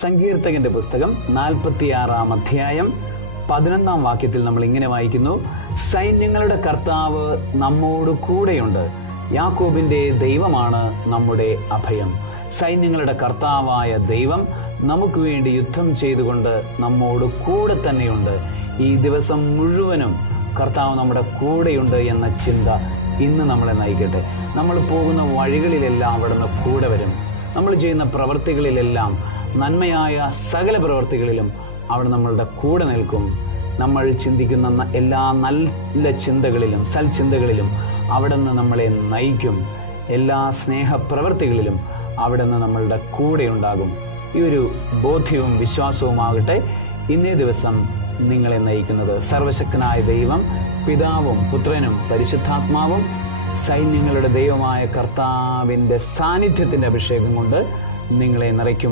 സങ്കീർത്തകന്റെ പുസ്തകം 46-ാം അധ്യായം 11-ാം വാക്യത്തിൽ നമ്മൾ ഇങ്ങനെ വായിക്കുന്നു: സൈന്യങ്ങളുടെ കർത്താവ് നമ്മോട് കൂടെയുണ്ട്, യാക്കോബിന്റെ ദൈവമാണ് നമ്മുടെ അഭയം. സൈന്യങ്ങളുടെ കർത്താവായ ദൈവം നമുക്ക് വേണ്ടി യുദ്ധം ചെയ്തുകൊണ്ട് നമ്മോട് കൂടെ തന്നെയുണ്ട്. ഈ ദിവസം മുഴുവനും കർത്താവ് നമ്മുടെ കൂടെയുണ്ട് എന്ന ചിന്ത ഇന്ന് നമ്മളെ നയിക്കട്ടെ. നമ്മൾ പോകുന്ന വഴികളിലെല്ലാം അവിടുന്ന് കൂടെ വരും. നമ്മൾ ചെയ്യുന്ന പ്രവൃത്തികളിലെല്ലാം, നന്മയായ സകല പ്രവൃത്തികളിലും അവിടെ നമ്മളുടെ കൂടെ നിൽക്കും. നമ്മൾ ചിന്തിക്കുന്ന എല്ലാ നല്ല ചിന്തകളിലും, സൽചിന്തകളിലും അവിടുന്ന് നമ്മളെ നയിക്കും. എല്ലാ സ്നേഹപ്രവൃത്തികളിലും അവിടുന്ന് നമ്മളുടെ കൂടെ ഉണ്ടാകും. ഈ ഒരു ബോധ്യവും വിശ്വാസവുമാകട്ടെ ഇന്നേ ദിവസം നിങ്ങളെ നയിക്കുന്നത്. സർവശക്തനായ ദൈവം, പിതാവും പുത്രനും പരിശുദ്ധാത്മാവും സൈന്യങ്ങളുടെ ദൈവമായ കർത്താവിൻ്റെ സാന്നിധ്യത്തിൻ്റെ അഭിഷേകം കൊണ്ട് നിങ്ങളെ നിറയ്ക്കുമാറാകട്ടെ.